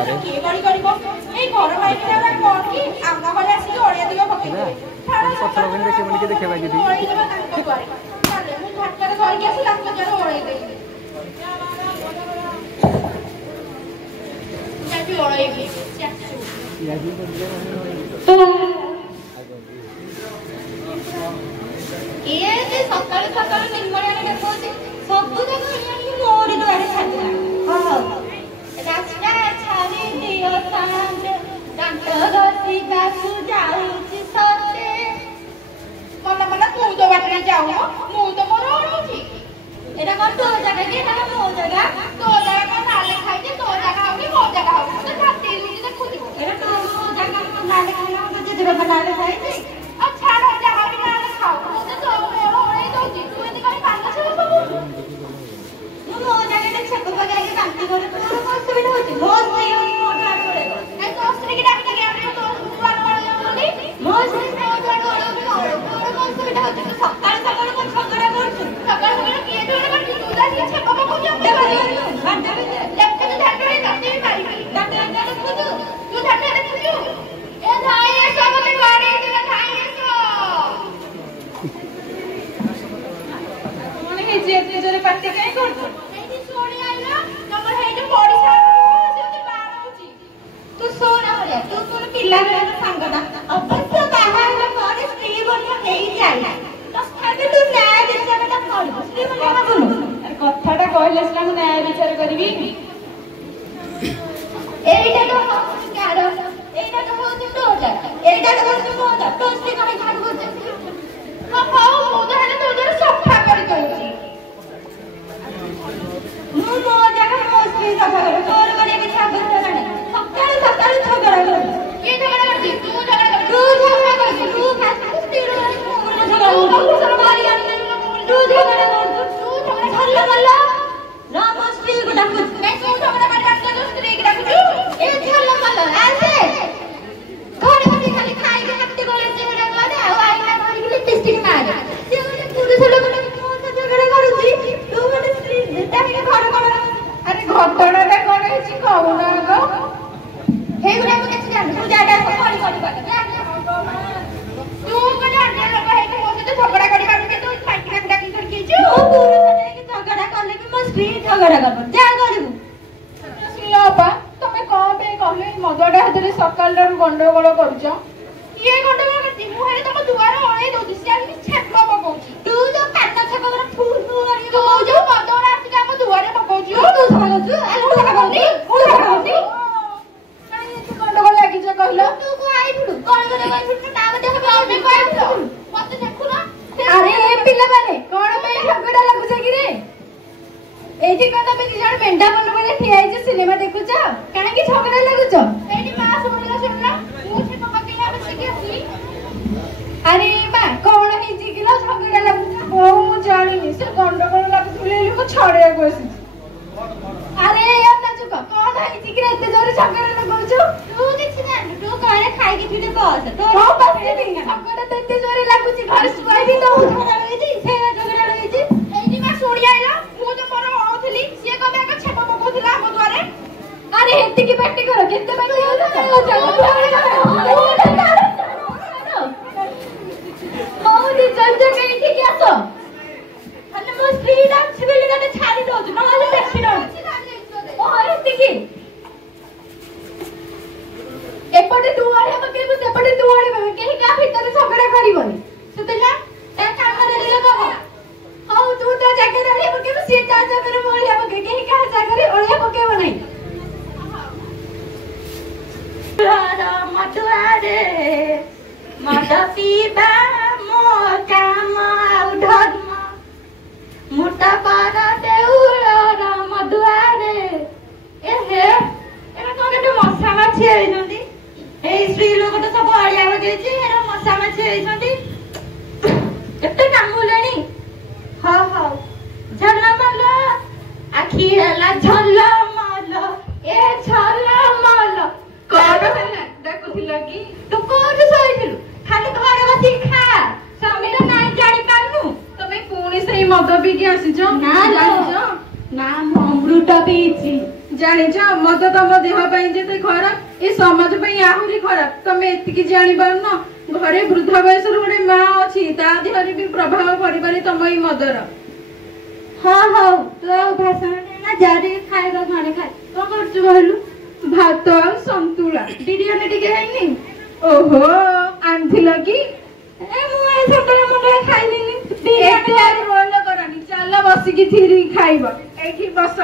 ତାକୁ କିଏ କରି କରିବ ଏଇ ଘର ମାଇକିନା କଣ କି ଆମ ଘରେ ଆସିକି ଅଳିଆ ଦିଗ ପକେଇବେ ପତ୍ର ବି ଦେଖିବ ବୋଲି ଦେଖିବା କି ଅଳେଇ ଦେବା ତାଙ୍କ ଦ୍ୱାରେ ଚାଲେ ମୁଁ ଝଟକାରେ ଧରିକି ଆସି ତାଙ୍କ ଦ୍ୱାରେ ଅଳେଇ ଦେବି ଯାବି ଅଳେଇବି କିଏ ଯେ ସକାଳୁ ସକାଳୁ ନିର୍ମଳରେ ଦେଖଉଛି ସବୁ ଯାକ ମୋରି ଦ୍ୱାରେ ଛାଡ଼ିଲା ରାସ୍ତା ଛାଡ଼ି ଦିଅ ସାଙ୍ଗେ ଦାନ୍ତ ଘଷିବାକୁ ଯାଉଛି ସତେ ମନ ମନ ତୁ ତ ବାଟରେ ଯାଉନ ମୁଁ ତ ମୋର ଅଳଉଛି ଏଇଟା କଣ ତୋ ଜାଗା କି ଏଇଟା ମୋ ଜାଗା ତୋ ଜାଗା କଣ ନାଁ ଲେଖା ହେଇଛି ତୋ ଜାଗା ହଉନି ମୋ ଜାଗା ହଉନି ତ ରାତି ଏମିତି ଦେଖୁଛି ଏଇଟା ତୋ ଜାଗା ନାଁ ଲେଖା ହେଇନା ମୋ ଜେଜେବାପା ନାଁ ଲେଖା ହେଇଛି ଆଉ ଛାଡ଼ ଯାହା ବି ନାଁ ଲେଖା ହଉ ମୁଁ ତ ତୋ ମୋର ଅଳେଇ ଦଉଛି ତୁ ଏମିତି କରି ପାନ ଛେପ ପକଉଛୁ ମୁଁ ମୋ ଜାଗାରେ ଛେପ ପକାଇକି ବାନ୍ତି କରେ ତୋର କଣ ଅସୁବିଧା ହଉଛି ମୋ ସ୍ତ୍ରୀ ମୋ ଗାଁ ପଳେଇବ ନାଇଁ ତୋ ସ୍ତ୍ରୀକି ଡାକିକି ଆମେ ତୋ ଦୁଆର ପଳେଇଯାଉଛନ୍ତି ମୋ ସ୍ତ୍ରୀ ମୋ ଦୁଆର ପଳେଇବ ତୋର କଣ ଅସୁବିଧା ହଉଛି ତୁ ସକାଳୁ ସକାଳୁ କଣ ଝଗଡ଼ା କରୁଛୁ ସକାଳୁ ସକାଳୁ କିଏ ଝଗଡ଼ା କରୁଛୁ ତୁ ଯାଇକି ଛେପ ପକଉଛୁ ଲେଫ୍ଟ ଧାନରେ ତତେ ବି ମାରିବି ଧାନ ଦେଖୁଛୁ ତୁ ଧାନ ଦେଖୁଛୁ ଏ ଧାଇ ଆସ ମତେ ବାଡ଼େଇ ଦେଲା ଧାଇ ଆସ କଣ ହେଇଛି ଏତେ ଜୋରେ ପାଟି କାଇଁ କରୁଛୁ तू सोना हो तू कौन पिला सांगता अवश्य बाहर पर स्त्री बोलिया नहीं जाए तस्थापि तू न्याय विचार ता कर स्त्री बोलिया का बोलू कथाटा कहले सिना मु न्याय विचार करबी एटा तो कार एटा तो होती तो जा एटा तो होती तो जा तो स्त्री कने झाड़ू करते हां हां मु तो हेले तो जरा सफा कर कहूची मु मो जगह मो स्त्री सफा कर तोर कने कि छागर नहीं सकाळ सकाळ झगडा कर के झगडा करती तू झगडा कर तू खास स्त्री रो झगडा कर मारी आनी तू झगडा कर तू झगडा झाला मला राम स्त्री को डाकू नाही तू झगडा कर डाकू तू स्त्री को डाकू ए झाला मला आसे घरे घरे खाली खाई के हत्ती गोले झगडा कर आ आई ना मारी के लिपस्टिक मार से गोटे पुरुष लोक को झगडा करूची तू गोटे स्त्री ताके घर घर अरे घटनाटा कोन हेची कहूना गो हे गुरा को किछ जान तू जाडा को कोन कोन तू कोन अन्य लोक हे के मोसे तो झगडा करी बाबू के तू पाइकरा डाकी करके जे ओ पुरुष ने के झगडा करले भी मो स्त्री झगडा करब जा करबू सुनो बा तमे कहबे कहले मदडा हदरे सकाल रो गंडगोळ करूछ ये गंडगोळ करती मु हे तम दुआर ओळे दोती से आनी छेप पकौची तू जो पात छेप कर फूल फूल करी तू जो मदडा आसी हम दुआरे पकौची ओ तू समझछु आलू पकौती गंडगोळ लागिछ कहलो तू को आई फुडू कोन गले आई फुडू ता देख बाउंडे कोइ फुडू मते देखु ना अरे ए पिल्ला माने कोन पे झगडा लागुछ कि रे एठी को तमे दिजण मेंढा बन बले ठियाई जे सिनेमा देखुछ काहे कि झगडा लागुछ एठी मा सुनला सुनला मु छे पप्पा के आबे से आसी अरे बा कोन हे जी किलो झगडा लागुछ ओ मु जानिनी से गंडगोळ लागुछ लेली को छाड़े कोसी अरे या नाचुक कोन हे जी कि एते जोर झगडा लागुछ तू किछि जान तू घरे खाइ के फिरे बस तो हो बस नहीं झगडा तो एते जोर लागुछ घर सुई भी तो झगडा रही से झगडा रही एठी मा सोडी आइला मु जो पर ओथली से कबे का छेप पकोथला हम द्वारे अरे एते की पार्टी करो केते पार्टी होला हो दी चल जा कहीं के आसो हने मो स्त्री डांस बेले गाने छाड़ी दो न हले एक्सीडेंट ओ एते की एपटे दुआरे बके मु सेपटे दुआरे बके केही का भीतर झगडा करिवनी सुतला ए काम करे लगा हाउ तू तो जाके रही बके मु से ता जगह रे मोलिया बके केही का जगह रे ओलिया बके बनाई राधा मधुआरे माता पीबा मो काम धर्म मुटा पारा देउरा मधुआरे ए हे एरा तो के मसा माछी आइजंती ए स्त्री लोक तो सब आलिया बगेची एरा मसा माछी आइजंती केते काम होलेनी हा हा झलमल आखी हला झलमल ए झलमल कोड होला देखुथिल कि तू कोड सहिलु खाली घरे बसी खा स्वामी तो नाइ जानि पानु तमे पुणी सही मद पी के आसी छ ना जानि छ ना अमृत पीची ଜାଣିଛ ମଦ ତମ ଦେହ ପାଇଁ ଯେତେ ଖରାପ ଏ ସମାଜ ପାଇଁ ଆହୁରି ଖରାପ ତମେ ଏତିକି ଜାଣିପାରୁନ ଘରେ ବୃଦ୍ଧ ବୟସର ଗୋଟେ ମା ଅଛି ତା ଦେହରେ ବି ପ୍ରଭାବ ପଡିପାରେ ତମ ଏଇ ମଦର। ହଁ ହଉ ତୁ ଆଉ ଭାଷଣ ନା ଜାରି ଖାଇବା ଘରେ ଖାଇ କଣ କରୁଛୁ କହିଲୁ? ଭାତ ଆଉ ସନ୍ତୁଳା ବିରିୟାନୀ ଟିକେ ହେଇନି। ଓହୋ ଆଣିଥିଲ କି? ମୁଁ ଏ ସକାଳେ ମୁଣ୍ଡ ଖାଇଲିନି ଏତେ ଆଉ ରୋଲ କରନି ଚାଲ ବସିକି ଥିରି ଖାଇବ ଏଇଠି ବସ।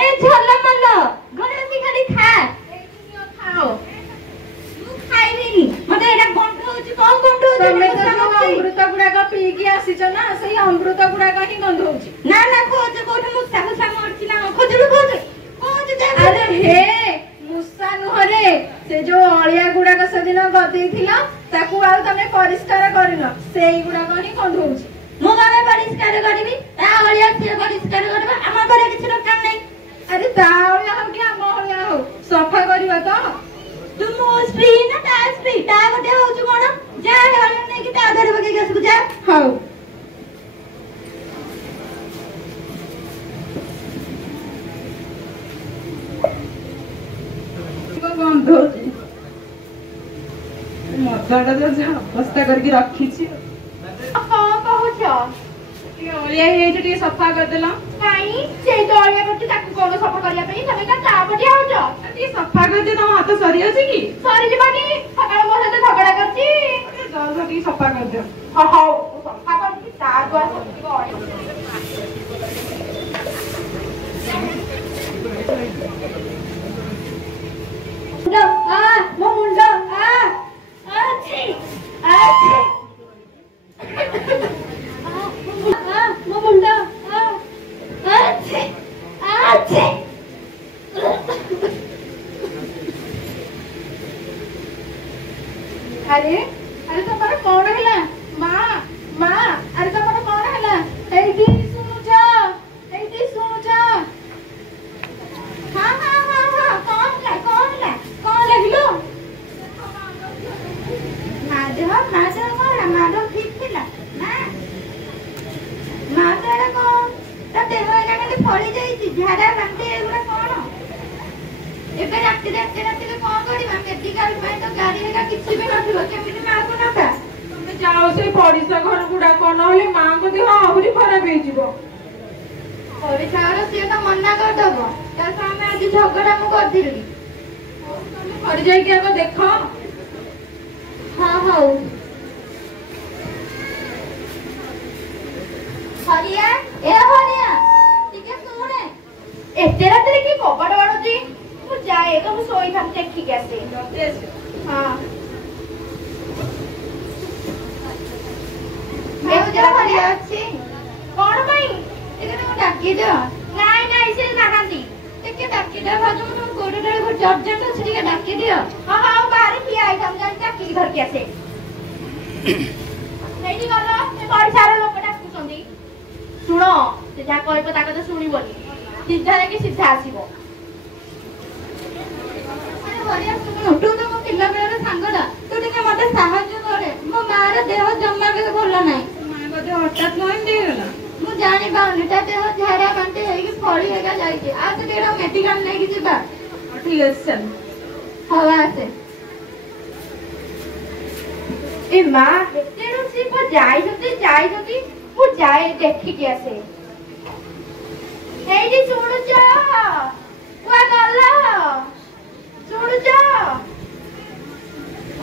ଏ ଝଲ ମଲ ଘରେ ଆସି ଖାଲି ଖା ଖାଅ। ମୁଁ ଖାଇବିନି ମତେ ଏଇଟା ଗନ୍ଧ ହଉଛି କଣ ଗନ୍ଧ ହଉଛି ତମେ ତ ଯୋଉ ଅମୃତ ଗୁଡାକ ପିଇକି ଆସିଛ ନା ସେଇ ଅମୃତ ଗୁଡାକ ହିଁ ଗନ୍ଧଉଛି। ନା ନା ଖୋଜ କୋଉଠି ମୂଷା ଫୁଷା ମରିଛି ନା ଖୋଜୁଛୁ ଖୋଜ ଖୋଜ ଆରେ ହେ ମୂଷା ନୁହଁରେ ସେ ଯୋଉ ଅଳିଆ ଗୁଡାକ ସେଦିନ ଗଦେଇଥିଲ ତାକୁ ଆଉ ତମେ ପରିଷ୍କାର କରିନ ସେଇଗୁଡାକ ହିଁ ଗନ୍ଧଉଛି। ମୁଁ କଣ ପରିଷ୍କାର କରିବି ତା ଅଳିଆ ସିଏ ପରିଷ୍କାର କରିବା ଆମ ଘରେ କିଛି ଦରକାର ନାହିଁ। ଆରେ ତା ଅଳିଆ ହଉ କି ଆମ ଅଳିଆ ହଉ ସଫା କରିବା ତ। ତୁ ମୋ ସ୍ତ୍ରୀ ନା ତା ସ୍ତ୍ରୀ ତା ଗୋଟେ ହଉଛି କଣ ଯା ଅଳିଆ ନେଇକି ତା ଦେହରେ ପକେଇକି ଆସିବୁ ଯା। ହଉ ଗନ୍ଧଉଛି ମଦଟା ତ ଯାହା ଅବସ୍ଥା କରିକି ରଖିଛି। କଣ କହୁଛ? ଟିକେ ଅଳିଆ ହେଇଯାଇଛି ଟିକେ ସଫା କରିଦେଲ। କାଇଁ ସେଇ ତ ଅଳିଆ କରୁଛି ତାକୁ କଣ ସଫା କରିବା ପାଇଁ ତମେ ତା ପଟେ ଆଉଛ। ଟିକେ ସଫା କରିଦିଅ ତମ ହାତ ସରିଯାଉଛି କି? ସରିଯିବନି ସକାଳେ ମୋ ସହିତ ଝଗଡା କରିଛି। ଟିକେ ସଫା କରିଦିଅ। ହଉ ମୁଁ ସଫା କରିଛି ତା ଦ୍ୱାରା ସରିଯିବ ଅଳିଆ। ମୋ ମୁଣ୍ଡ ଅଛି ମୋ ମୁଣ୍ଡ ଅଛି ଅଛି। ଆରେ ଆରେ ତମର କଣ ହେଲା? ମା ମା ଆରେ ତମର କଣ ହେଲା? ଏଇଠି ଶୁଣୁଛ ଏଇଠି ଶୁଣୁଛ? ହଁ ହଁ ହଁ ହଁ କଣ ହେଲା କଣ ଲାଗିଲ? ମାଧ କଣ ମାଧ ଠିକ ଥିଲା ନା ମାଧ ଏଟା କଣ ତା ଦେହ ଏଇଟା କେମିତି ଫଳି ଯାଇଛି ଝାଡା ବାନ୍ତି ଏଗୁଡା କଣ? ଏବେ ରାତିରେ ଏତେ ରାତିରେ କଣ କରିବା ମେଡିକାଲ ପାଇଁ ତ ଗାଡି ହେକା କିଛି ବି ନଥିବ କେମିତି ମାକୁ ନବା? ତମେ ଯାଅ ସେଇ ପଡିଶା ଘର ଗୁଡାକ ନହେଲେ ମାଙ୍କ ଦେହ ଆହୁରି ଖରାପ ହେଇଯିବ। ପଡିଶା ଘର ସିଏ ତ ମନା କରିଦବ ତା ସ୍ୱାମୀ ଆଜି ଝଗଡା ମୁଁ କରିଥିଲି। ତମେ ଘରେ ଯାଇକି ଆଗ ଦେଖ। ହଁ ହଉ ହରିଆ ଏ ହରିଆ ଟିକେ ଶୁଣେ ଏତେ ରାତିରେ କି କବାଟ ବାଡୁଛି? ମୁଁ ଯାଏ ତ ମୁଁ ଶୋଇଥାନ୍ତି ଦେଖିକି ଆସେ। ହଁ ହରିଆ ଅଛି କଣ ପାଇଁ ଟିକେ ତାଙ୍କୁ ଡାକିଦିଅ। ନାଇଁ ନାଇଁ ସେ ନାହାନ୍ତି ଟିକେ ଡାକିଦିଅ ଭାଉଜ ମୁଁ ତମ ଗୋଡରେ ଜର୍ଜେଣ୍ଟ ଅଛି ଟିକେ ଡାକିଦିଅ। ହଁ ହଉ ବାହାରେ ଠିଆ ହେଇଥାନ୍ତୁ ଯାଇ ଡାକିକି ଧରିକି ଆସେ। ସେଇଠି ଗଲ ସେ ପଡିଶାର ଲୋକ ଡାକୁଛନ୍ତି। ଶୁଣ ସେ ଯାହା କହିବ ତା କଥା ଶୁଣିବନି ସିଧା ଯାଇକି ସିଧା ଆସିବ। ହରିଆ ଶୁଣୁ ତୁ ତ ମୋ ପିଲାବେଳର ସାଙ୍ଗଟା ତୁ ଟିକେ ମତେ ସାହାଯ୍ୟ କରେ ମୋ ମାର ଦେହ ଜମା ବି ଭଲ ନାହିଁ। ମାଙ୍କ ଦେହ ହଠାତ୍ କଣ ଏମିତି ହେଇଗଲା? ମୁଁ ଜାଣିପାରୁନି ତା ଦେହ ଝାଡା ବାନ୍ତି ହେଇକି ଫଳି ହେଇକା ଯାଇଛି ଆସେ ଟିକେ ମେଡିକାଲ ନେଇକି ଯିବା। ଠିକ ଅଛି ଚାଲ। ହଉ ଆସେ। ଏ ମା ଏତେ ରୋଷେଇ ଯାଇଛନ୍ତି ମୁଁ ଯାଏ ଦେଖିକି ଆସେ। ଏଇଠି ଶୁଣୁଛ କୁଆ ଗଲ ଶୁଣୁଛ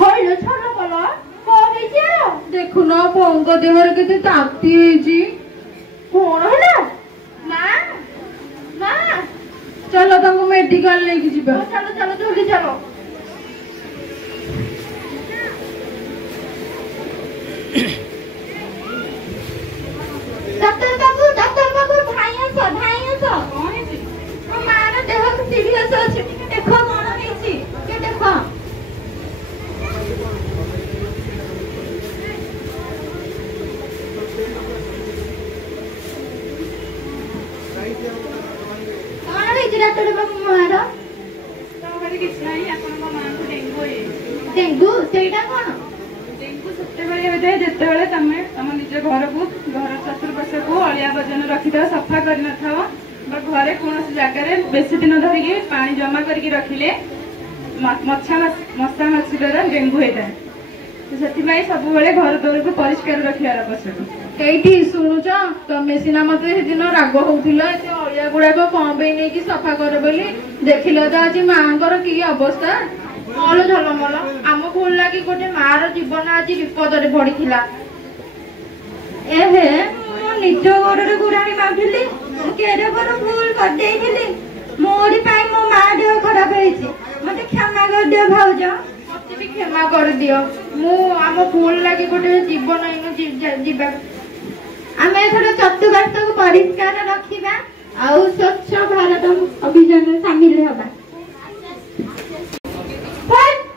ହଇଲୋ ଛଲ କଲ କଣ ହେଇଛି? ଦେଖୁନ ବୋଉଙ୍କ ଦେହରେ କେତେ ତାତି ହେଇଛି। କଣ ହେଲା? ମା ମା ଚାଲ ତାଙ୍କୁ ମେଡିକାଲ ନେଇକି ଯିବା। ଚାଲ ଚାଲ ଜଲ୍ଦି ଚାଲ। ଡାକ୍ତର ବାବୁ ଧାଇଁ ଆସ। କଣ ହେଇଛି? ମୋ ମାର ଦେହ ସିରିୟସ୍ ଅଛି ଟିକେ ଦେଖ କଣ ହେଇଛି ଟିକେ ଦେଖ। କଣ ହେଇଛି ଡାକ୍ତର ବାବୁ ମାର? କିଛି ନାହିଁ ଆପଣଙ୍କ ମାଙ୍କୁ ଡେଙ୍ଗୁ ହେଇଯାଇଛି। ଡେଙ୍ଗୁ ସେଇଟା କଣ? ଡେଙ୍ଗୁ ସେତେବେଳେ ହେଉଥାଏ ଯେତେବେଳେ ତମେ ତମ ନିଜ ଘରକୁ ଘର ଚତୁର୍ପାର୍ଶ୍ୱକୁ ଅଳିଆ ଆବର୍ଜନା ରଖିଥାଅ, ସଫା କରିନଥାଅ ବା ଘରେ କୌଣସି ଜାଗାରେ ବେଶୀ ଦିନ ଧରିକି ପାଣି ଜମା କରିକି ରଖିଲେ ମଶା ମାଛିର ଡେଙ୍ଗୁ ହେଇଥାଏ। ସେଥିପାଇଁ ସବୁବେଳେ ଘର ଦ୍ୱାରକୁ ପରିଷ୍କାର ରଖିବାର ଆବଶ୍ୟକ। ଏଇଠି ଶୁଣୁଛ, ତମେ ସିନା ମତେ ସେଦିନ ରାଗ ହଉଥିଲ ଏତେ ଅଳିଆ ଗୁଡାକ କଣ ପାଇଁ ନେଇକି ସଫା କର ବୋଲି, ଦେଖିଲ ତ ଆଜି ମାଙ୍କର କି ଅବସ୍ଥା। କଣ ଝଲମଲ, ଆମ ଭୁଲ ଲାଗି ଗୋଟେ ମାର ଜୀବନ ଆଜି ବିପଦରେ ପଡିଥିଲା। ଏହେ ମୁଁ ନିଜ ଗୋଡରେ ଗୁରାଣି ମାଗୁଥିଲି, କେଡେ ବଡ ଭୁଲ କରିଦେଇଥିଲି। ମୋରି ପାଇଁ ମୋ ମା ଦେହ ଖରାପ ହେଇଛି, ମତେ କ୍ଷମା କରିଦିଅ ଭାଉଜ। ମତେ ବି କ୍ଷମା କରିଦିଅ, ମୁଁ ଆମ ଭୁଲ ଲାଗି ଗୋଟେ ଜୀବନ ଯିବା। ଆମେ ଏଥର ଚତୁଃପାର୍ଶ୍ୱକୁ ପରିଷ୍କାର ରଖିବା ଆଉ ସ୍ୱଚ୍ଛ ଭାରତ ଅଭିଯାନରେ ସାମିଲ ହେବା।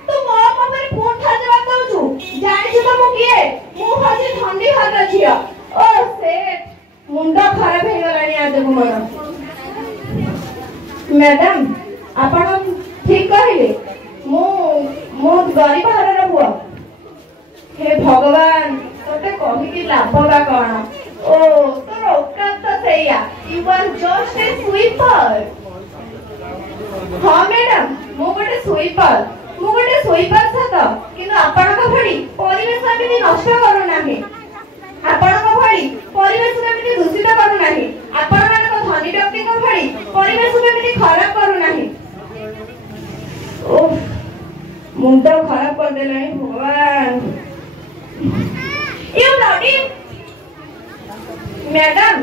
ତୁ ମୋ ଉପରେ ଫୋନ୍ ଖାଜବା ଦଉଛୁ, ଜାଣିଛୁ ତ ମୁଁ କିଏ? ମୁଁ ହଉଛି ଧନୀ ଘରର ଝିଅ। ଓ ସେ ମୁଣ୍ଡ ଖରାପ ହେଇଗଲାଣି ଆଜକୁ ମୋର। ମ୍ୟାଡାମ, ଆପଣ ଠିକ କହିଲେ, ମୁଁ ଗରିବ ଘରର ପୁଅ। ହେ ଭଗବାନ, ତୋତେ କହିକି ଲାଭ ବା କଣ? ଓ ତୋର ଔକାତ ତ ସେଇଆ, you are just a sweeper. ହଁ ମ୍ୟାଡାମ, ମୁଁ ଗୋଟେ ସୁଇପର ସତ, କିନ୍ତୁ ଆପଣଙ୍କ ଭଳି ପରିବେଶ ଏମିତି ନଷ୍ଟ କରୁନାହିଁ, ଆପଣଙ୍କ ଭଳି ପରିବେଶକୁ ଏମିତି ଦୂଷିତ କରୁନାହିଁ, ଆପଣମାନଙ୍କ ଧନୀ ବ୍ୟକ୍ତିଙ୍କ ଭଳି ପରିବେଶକୁ ଏମିତି ଖରାପ କରୁନାହିଁ। ମୁଣ୍ଡ ଖରାପ କରିଦେଲାଣି ଭଗବାନ। ମ୍ୟାଡାମ,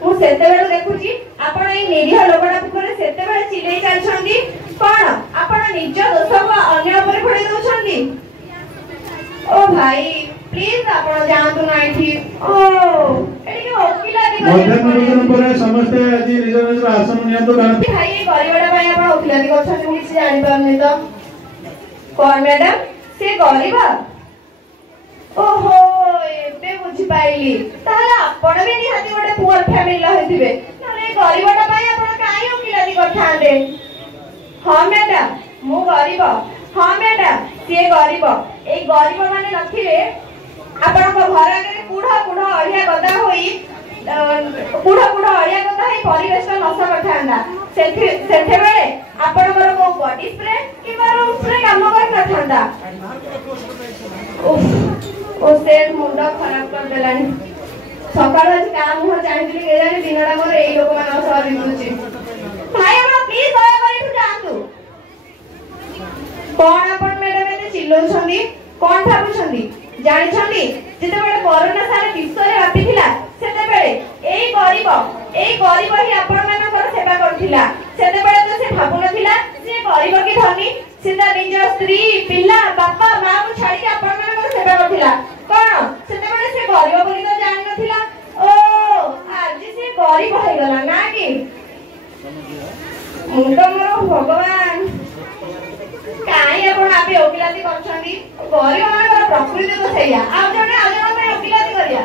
ମୁଁ ସେତେବେଳେ ଦେଖୁଛି ଆପଣ ଏଇ ନିରୀହ ଲୋକଟା ଉପରେ ସେତେବେଳେ ଚିଲେଇ ଚାଲିଛନ୍ତି। କଣ ଆପଣ ନିଜ ଦୋଷକୁ ଅନ୍ୟ ଉପରେ ଘୋଡେଇ ଦଉଛନ୍ତି? ଓ ଭାଇ ପ୍ଲିଜ ଆପଣ ଯାଆନ୍ତୁ ନା ଏଠି। ଏଠି ଓକିଲାତି ସମସ୍ତେ ଆଜି ନିଜ ନିଜ ଆସନ ନିଅନ୍ତୁ। ଭାଇ ଏଇ ଗରିବଟା ପାଇଁ ଆପଣ ଓକିଲାତି କରୁଛନ୍ତି, ମୁଁ କିଛି ଜାଣିପାରୁନି ତ। କଣ ମ୍ୟାଡାମ ସେ ଗରିବ? ଓହୋ ଏବେ ବୁଝିପାଇଲି, ତାହେଲେ ଆପଣ ବି ନିହାତି ଗୋଟେ ପୁଅର ଫ୍ୟାମିଲି ହେଇଥିବେ, ନହେଲେ ଏଇ ଗରିବଟା ପାଇଁ ଆପଣ କାହିଁ ଓକିଲାତି କରିଥାନ୍ତେ? ହଁ ମ୍ୟାଡାମ ମୁଁ ଗରିବ। ହଁ ମ୍ୟାଡାମ ସିଏ ଗରିବ। ଏଇ ଗରିବ ମାନେ ନଥିଲେ ଆପଣଙ୍କ ଘର ଆଗରେ କୁଢ ଅଳିଆ ଗଦା ହେଇ ପରିବେଶ ନଷ୍ଟ କରିଥାନ୍ତା। ସେତେବେଳେ ଆପଣଙ୍କର କୋଉ ବଡି ସ୍ପ୍ରେ କିମ୍ବା ରୁମ୍ ସ୍ପ୍ରେ କାମ କରିନଥାନ୍ତା। ସେ ମୁଣ୍ଡ ଖରାପ କରିଦେଲାଣି। ସକାଳୁ ଆଜି କାହା ମୁହଁ ଚାହିଁଥିଲି କେଜାଣି, ଦିନଟା ମୋର ଏଇ ଲୋକମାନଙ୍କ ସହ ବିତୁଛି। ଭାଇ ଆପଣ ପ୍ଲିଜ ଦୟାକରି ଏଠୁ ଯାଆନ୍ତୁ। କଣ ଆପଣ ମ୍ୟାଡାମ ଏତେ ଚିଲଉଛନ୍ତି? କଣ ଭାବୁଛନ୍ତି? ଜାଣିଛନ୍ତି ଯେତେବେଳେ କରୋନା ସାରା ବିଶ୍ୱରେ ବ୍ୟାପିଥିଲା, ସେତେବେଳେ ଏଇ ଗରିବ ହିଁ ଆପଣ ମାନଙ୍କର ସେବା କରୁଥିଲା। ସେତେବେଳେ ତ ସେ ଭାବୁନଥିଲା ସେ ଗରିବ କି ଧନୀ, ସେ ତା ନିଜ ସ୍ତ୍ରୀ, ପିଲା, ବାପା, ମାକୁ ଛାଡିକି ଆପଣ ମାନଙ୍କର ସେବା କରୁଥିଲା। କଣ ସେତେବେଳେ ସେ ଗରିବ ବୋଲି ତ ଜାଣିନଥିଲା। ଆଜି ସେ ଗରିବ ହେଇଗଲା ନା କି? ମୁଣ୍ଡ ମୋର ଭଗବାନ, କାହିଁ ଆପଣ ଆପେ ଓକିଲାତି କରୁଛନ୍ତି? ଗରିବ ମାନଙ୍କର ପ୍ରକୃତି ତ ସେଇଆ, ଆଉ ଜଣେ ପାଇଁ ଓକିଲାତି କରିବା।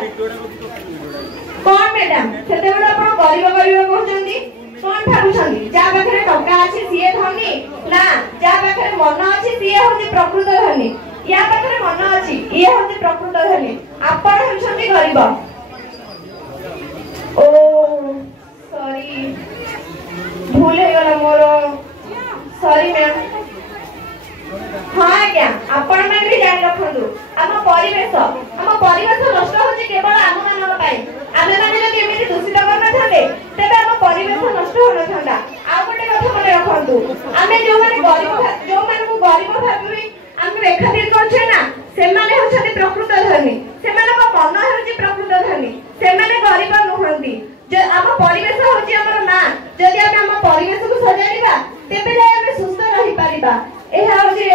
କଣ ମ୍ୟାଡାମ ସେତେବେଳେ ଆପଣ ଗରିବ କହୁଛନ୍ତି? କଣ ଭାବୁଛନ୍ତି ଯାହା ପାଖରେ ଟଙ୍କା ଅଛି ସିଏ ଧନୀ? ନା, ଯାହା ପାଖରେ ମନ ଅଛି ସିଏ ହଉଛି ପ୍ରକୃତ ଧନୀ। ୟା ପାଖରେ ମନ ଅଛି, ଇଏ ହଉଛି ପ୍ରକୃତ ଧନୀ। ଆପଣ ହେଉଛନ୍ତି ଗରିବ। ସରି, ଭୁଲ ହେଇଗଲା ମୋର, ସରି ମ୍ୟାମ୍। ହଁ ଆଜ୍ଞା, ଆପଣ ମାନେ ବି ଜାଣି ରଖନ୍ତୁ, ଆମ ପରିବେଶ ନଷ୍ଟ ହଉଛି କେବଳ ଆମ ମାନଙ୍କ ପାଇଁ। ଆମେ ମାନେ ଯଦି ଏମିତି ଦୂଷିତ କରିନଥାନ୍ତେ, ତେବେ ଆମ ପରିବେଶ ନଷ୍ଟ ହୋଇନଥାନ୍ତା। ଆଉ ଗୋଟେ କଥା ମନେ ରଖନ୍ତୁ, ଆମେ ଯୋଉମାନଙ୍କୁ ଗରିବ ଭାବି ଆମେ ବେଖାତିର କରୁଛେ ନା, ସେମାନେ ହେଉଛନ୍ତି ପ୍ରକୃତ ଧନୀ। ସେମାନଙ୍କ ମନ ହେଉଛି ପ୍ରକୃତ ଧନୀ, ସେମାନେ ଗରିବ ନୁହନ୍ତି। ଆମ ପରିବେଶ ହଉଛି ଆମର ମା। ଯଦି ଆମେ ଆମ ପରିବେଶକୁ ସଜାଡ଼ିବା, ତେବେ ଯାଇ ଆମେ ସୁସ୍ଥ ରହିପାରିବା। ଏହା ହଉଛି